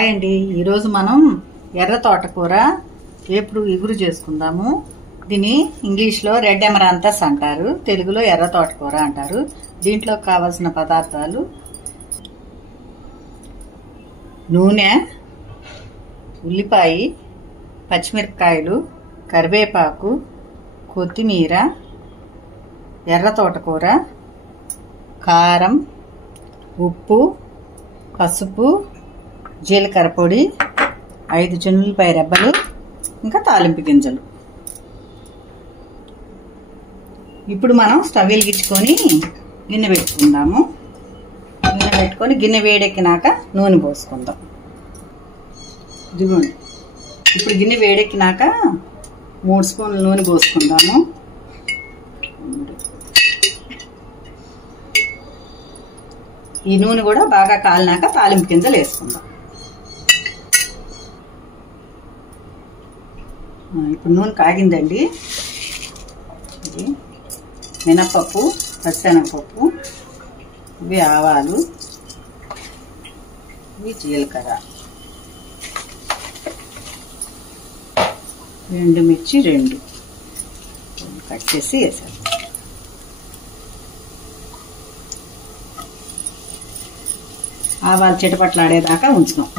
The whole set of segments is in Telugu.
హాయ్ అండి. ఈరోజు మనం ఎర్ర తోటకూర వేపుడు ఇగురు చేసుకుందాము. దీన్ని ఇంగ్లీష్లో రెడ్ ఎమరాంతస్ అంటారు, తెలుగులో ఎర్ర తోటకూర అంటారు. దీంట్లో కావాల్సిన పదార్థాలు: నూనె, ఉల్లిపాయ, పచ్చిమిరపకాయలు, కరివేపాకు, కొత్తిమీర, ఎర్ర తోటకూర, కారం, ఉప్పు, పసుపు, జీలకర్ర పొడి, 5 చిన్నులపాయ రెబ్బలు, ఇంకా తాలింపు గింజలు. ఇప్పుడు మనం స్టవ్ వెలిగించుకొని గిన్నె పెట్టుకుందాము. గిన్నె పెట్టుకొని గిన్నె వేడెక్కినాక నూనె పోసుకుందాం. ఇదిగోండి, ఇప్పుడు గిన్నె వేడెక్కినాక 3 స్పూన్ల నూనె పోసుకుందాము. ఈ నూనె కూడా బాగా కాలినాక తాలింపు గింజలు వేసుకుందాం. ఇప్పుడు నూనె కాగిందండి. ఇది మినపప్పు, పచ్చెనగపప్పు, ఇవి ఆవాలు, ఇవి జీలకర్ర, ఎండుమిర్చి 2 కట్ చేసి వేసాను. ఆవాలు చిటపట్లాడేదాకా ఉంచుతాం.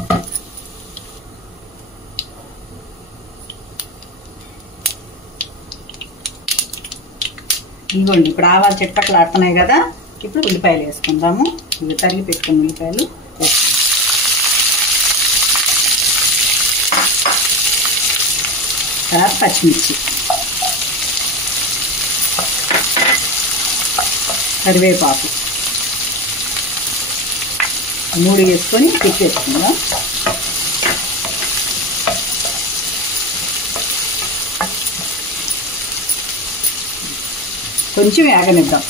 ఇదిగోండి, ఇప్పుడు ఆవాలు చిటపట్లాడుతున్నాయి కదా. ఇప్పుడు ఉల్లిపాయలు వేసుకుందాము. ఇవి తరిగి పెట్టుకున్న ఉల్లిపాయలు తర్వాత పచ్చిమిర్చి, కరివేపాకు 3 వేసుకొని తిప్పేసుకుందాం. కొంచెం వేగనిద్దాం.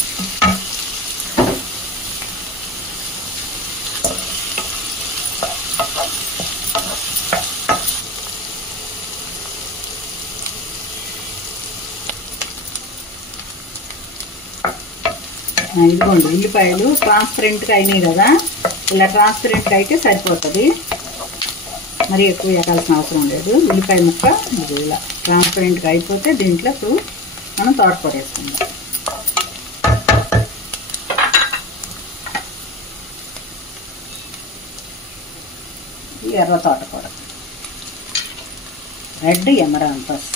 ఇదిగోండి, ఉల్లిపాయలు ట్రాన్స్పరెంట్గా అయినాయి కదా. ఇలా ట్రాన్స్పరెంట్గా అయితే సరిపోతుంది, మరి ఎక్కువ వేయాల్సిన అవసరం లేదు. ఉల్లిపాయ ముక్క ఇది ఇలా ట్రాన్స్పరెంట్గా అయిపోతే దీంట్లో ఇప్పుడు మనం తోటకూర వేసుకుందాం. ఈ ఎర్ర తోటకూర, రెడ్ ఎమరాంతస్.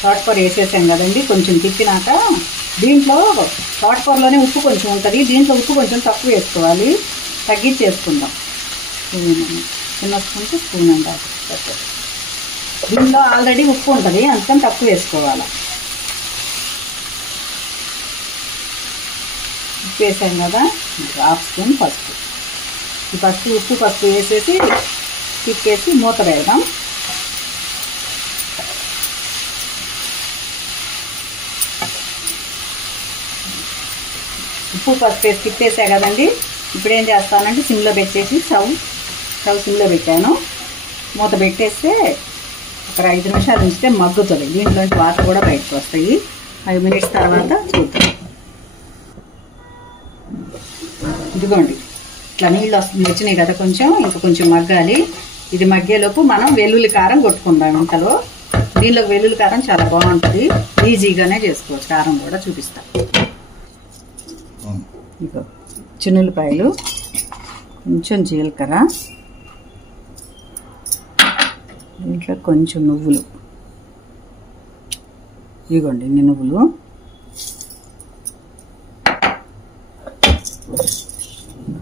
తోటకూర వేసేసాం కదండి. కొంచెం తిప్పినాక దీంట్లో తోటకూరలోనే ఉప్పు కొంచెం ఉంటుంది, దీంట్లో ఉప్పు కొంచెం తక్కువ వేసుకోవాలి. తగ్గించేసుకుందాం. చిన్న స్పూన్కి స్పూన్ అంటారు. దీంట్లో ఆల్రెడీ ఉప్పు ఉంటుంది, అందుకని తక్కువ వేసుకోవాలి. ఉప్పు వేసాం కదా, 1/2 స్పూన్ పసుపు. ఈ పసుపు వేసేసి తిప్పేసి మూత వేద్దాం. ఉప్పు పసుపు వేసి తిప్పేసా కదండి. ఇప్పుడు ఏం చేస్తానంటే సిమ్లో పెట్టేసి స్టవ్ సిమ్లో పెట్టాను. మూత పెట్టేస్తే ఒక 5 నిమిషాలు ఉంచితే మగ్గుతుంది. దీంట్లోంచి వాటర్ కూడా బయటకు వస్తాయి. 5 మినిట్స్ తర్వాత చూద్దాం. ఇదిగోండి, ఇట్లా నీళ్ళు వచ్చినాయి కదా, ఇంకా కొంచెం మగ్గాలి. ఇది మగ్గేలోపు మనం వెల్లుల్లి కారం కొట్టుకుందాం. ఇంతలో దీనిలో వెల్లుల్లి కారం చాలా బాగుంటుంది, ఈజీగానే చేసుకోవచ్చు. కారం కూడా చూపిస్తాం. ఇగో చిన్నులపాయలు, కొంచెం జీలకర్ర, దీంట్లో కొంచెం నువ్వులు. ఇదిగోండి ఇన్ని నువ్వులు,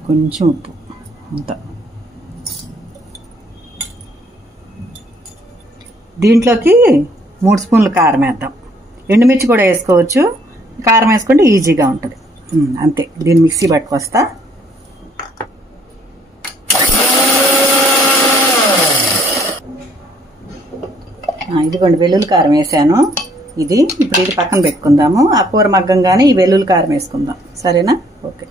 కొంచెం ఉప్పు, అంతా. దీంట్లోకి 3 స్పూన్లు కారం వేద్దాం. ఎండుమిర్చి కూడా వేసుకోవచ్చు. కారం వేసుకుంటే ఈజీగా ఉంటుంది. అంతే. దీన్ని మిక్సీ పట్టుకొస్తా. ఇదిగోండి వెల్లుల్లి కారం వేసాను. ఇది ఇప్పుడు ఇది పక్కన పెట్టుకుందాము. ఆ కూర మగ్గంగానే ఈ వెల్లుల్లి కారం వేసుకుందాం. సరేనా? ఓకే.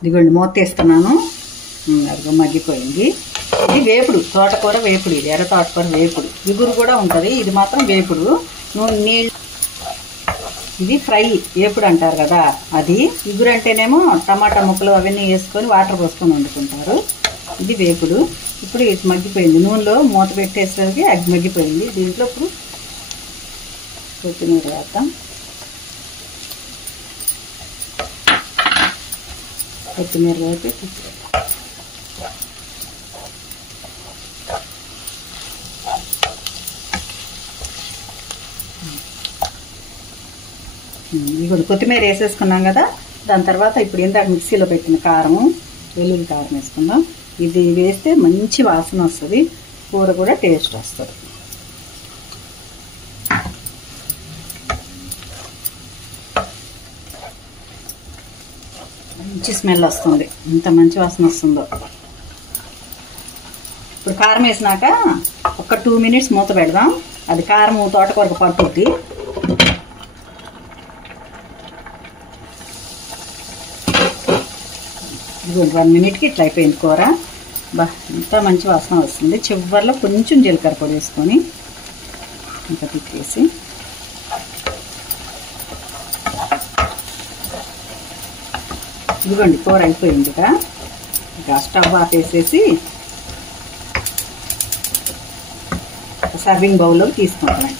ఇదిగోండి మూత తీస్తున్నాను. అదిగో మగ్గిపోయింది. ఇది వేపుడు, తోటకూర వేపుడు. ఇది ఎర్ర తోటకూర వేపుడు. ఇగురు కూడా ఉంటుంది, ఇది మాత్రం వేపుడు. నీళ్ళు ఇది ఫ్రై వేపుడు అంటారు కదా, అది. ఇగురు అంటేనేమో టమాటా ముక్కలు అవన్నీ వేసుకొని వాటర్ పోసుకొని వండుకుంటారు. ఇది వేపుడు. ఇప్పుడు ఇది మగ్గిపోయింది. నూనెలో మూత పెట్టేసరికి అది మగ్గిపోయింది. దీంట్లో ఇప్పుడు కొత్తిమీర వేద్దాం. కొత్తిమీర వేసి ఇప్పుడు కొత్తిమీర వేసేసుకున్నాం కదా. దాని తర్వాత ఇప్పుడు ఇందాక మిక్సీలో పెట్టిన కారము, వెల్లుల్లి కారం వేసుకుందాం. ఇది వేస్తే మంచి వాసన వస్తుంది, కూర కూడా టేస్ట్ వస్తుంది. మంచి స్మెల్ వస్తుంది, ఎంత మంచి వాసన వస్తుందో. ఇప్పుడు కారం వేసినాక ఒక 2 minutes మూత పెడదాం. అది కారం తోటకూరకు పట్టుద్ది. ఇదిగోండి 1 minute ఇట్లా అయిపోయింది కూర. ఎంత మంచి వాసన వస్తుంది. చివర్లో కొంచెం జీలకర్ర పొడి వేసుకొని ఇంకా తిప్పేసి ఇదిగోండి కూర అయిపోయింది కదా. ఇంకా స్టవ్ ఆపేసేసి సర్వింగ్ బౌల్లో తీసుకుంటాం.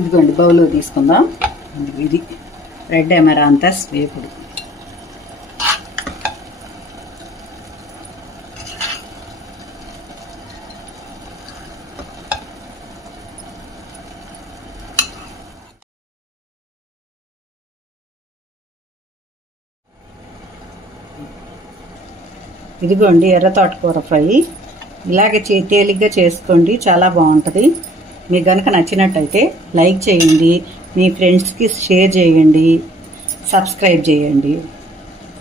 ఇదిగోండి బౌల్లో తీసుకుందాం. ఇది రెడ్ అమెరాంతస్ వేపుడు. ఇదిగోండి ఎర్ర తోటకూర ఫ్రై. ఇలాగే తేలిగ్గా చేసుకోండి, చాలా బాగుంటుంది. మీకు కనుక నచ్చినట్టయితే లైక్ చేయండి, మీ ఫ్రెండ్స్కి షేర్ చేయండి, సబ్స్క్రైబ్ చేయండి.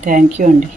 థ్యాంక్ యూ అండి.